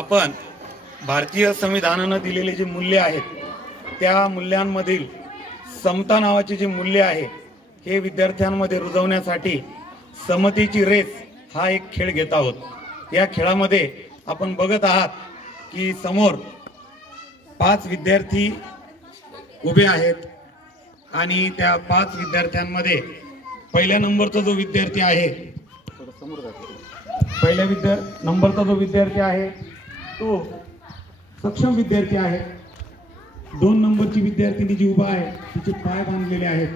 आपण भारतीय संविधानाने दिलेले जे मूल्य आहेत त्या मूल्यांमधील समता नावाचे जे मूल्य आहे हे विद्यार्थ्यांमध्ये रुजवण्यासाठी समतेची रेस हा एक खेळ घेत आहोत। या खेळामध्ये आपण बघत आहात की समोर 5 विद्यार्थी उभे आहेत आणि त्या 5 विद्यार्थ्यांमध्ये पहिल्या नंबरचा जो विद्यार्थी आहे नंबरचा जो विद्यार्थी आहे तो सक्षम विद्यार्थी आहे। 2 नंबरची विद्यार्थिनी जी उभा आहे तिचे पाय बांधलेले आहेत।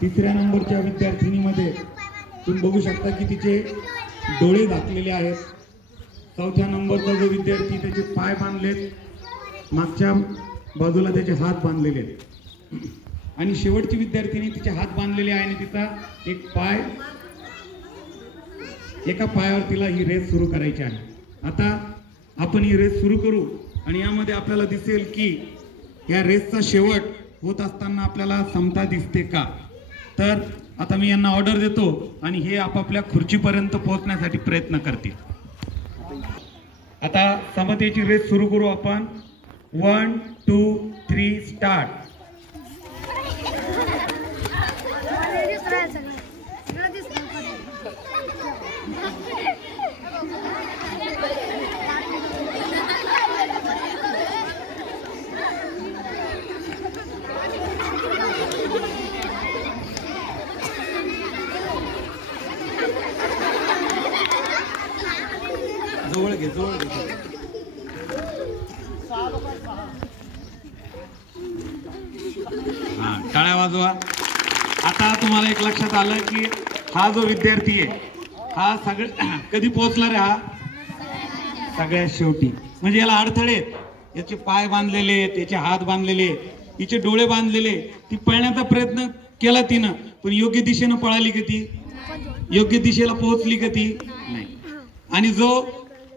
तिसऱ्या नंबरच्या विद्यार्थिनीमध्ये तुम्ही बघू शकता की तिचे डोळे झाकलेले आहेत। चौथ्या नंबरचा जो विद्यार्थी त्याचे पाय बांधलेत, मागच्या बाजूला त्याचे हात बांधलेले आहेत आणि शेवटची विद्यार्थिनी तिचे हात बांधलेले आहे आणि तिचा एका पायावर तिला ही रेस सुरू करायची आहे। आता आपण ही रेस सुरू करू आणि यामध्ये आपल्याला दिसेल की या रेसचा शेवट होत असताना आपल्याला समता दिसते का। तर आता मी यांना ऑर्डर देतो आणि हे आपापल्या खुर्चीपर्यंत पोहोचण्यासाठी प्रयत्न करतील। आता समतेची रेस सुरू करू आपण। 1 2 3 स्टार्ट। जवळ घे टाळ्या वाजवा। आता तुम्हाला एक लक्षात आलं की हा जो विद्यार्थी आहे हा कधी पोहोचला रे, हा सगळ्यात शेवटी। म्हणजे याला अडथळे, याचे पाय बांधलेले, त्याचे हात बांधलेले, तिचे डोळे बांधलेले। ती पळण्याचा प्रयत्न केला तिनं, पण योग्य दिशेनं पळाली का ती? योग्य दिशेला पोहोचली का ती? नाही। आणि जो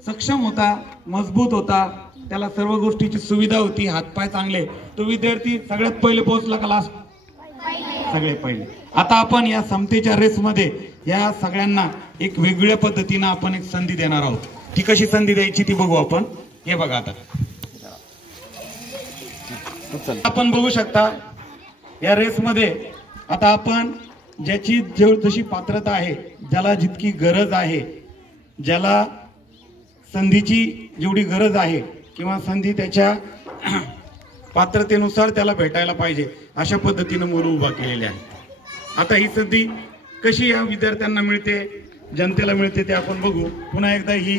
सक्षम होता, मजबूत होता, त्याला सर्व गोष्टीची सुविधा होती, हातपाय चांगले, तो विद्यार्थी सगळ्यात पहिले पोहोचला का लास्ट? सगळे पहिले। आता आपण या समतेच्या रेस मध्ये या सगळ्यांना एक वेगळ्या पद्धतीने आपण एक संधी देणार आहोत। ती कशी संधी द्यायची ती बघू आपण। हे बघा, आता आपण बघू शकता या रेस मध्ये आता आपण ज्याची जशी पात्रता आहे, ज्याला जितकी गरज आहे, ज्याला संधीची जेवढी गरज आहे किंवा संधी त्याच्या पात्रतेनुसार त्याला भेटायला पाहिजे अशा पद्धतीने मुलं उभा केलेले आहे। आता ही संधी कशी या विद्यार्थ्यांना मिळते, जनतेला मिळते ते आपण बघू। पुन्हा एकदा ही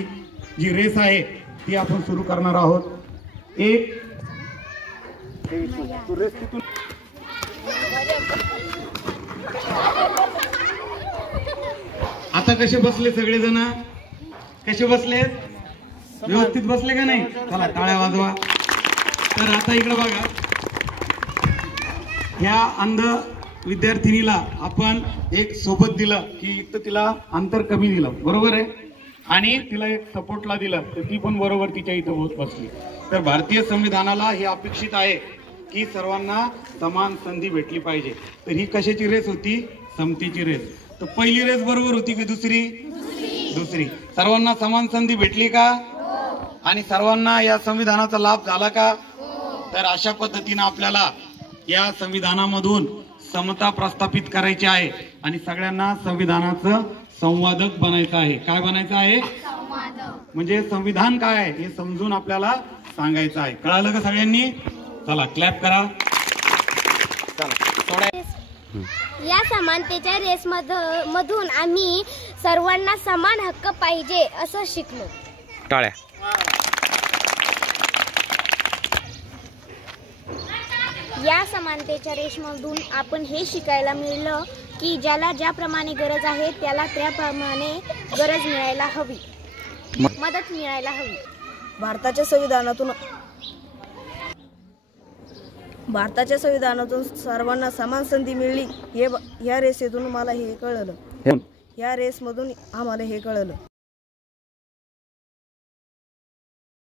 जी रेस आहे ती आपण सुरू करणार आहोत। आता कसे बसले सगळेजण? कसे बसले? व्यवस्थित बसले का नाही? चला टाळ्या वाजवा। तर आता इकडे बघा, ह्या अंध विद्यार्थिनीला आपण एक सोबत दिलं की एक तर तिला अंतर कमी दिलं, बरोबर आहे, आणि तिला एक सपोर्टला दिलं तर ती पण बरोबर तिच्या इथं बसली। तर भारतीय संविधानाला हे अपेक्षित आहे की सर्वांना समान संधी भेटली पाहिजे। तर ही कशाची रेस होती? समतेची रेस। तर पहिली रेस बरोबर होती की दुसरी? दुसरी। सर्वांना समान संधी भेटली का? आणि सर्वांना या संविधानाचा लाभ झाला का? तर अशा पद्धतीने आपल्याला या संविधानामधून समता प्रस्थापित करायची आहे आणि सगळ्यांना संविधानाचं संवादक बनायचं आहे। काय बनायचं आहे? म्हणजे संविधान काय आहे हे समजून आपल्याला सांगायचं आहे। कळालं का सगळ्यांनी? चला क्लॅप करा। या समानतेच्या रेस मधून आम्ही सर्वांना समान हक्क पाहिजे असं शिकलो। टाळ्या। या समानतेच्या रेसमधून आपण हे शिकायला मिळालं की ज्याला ज्याप्रमाणे गरज आहे त्याला त्याप्रमाणे गरज मिळायला हवी, मदत मिळायला हवी। भारताच्या संविधानातून सर्वांना समान संधी मिळली, हे या रेसेतून मला हे कळलं। या रेसमधून आम्हाला हे कळलं।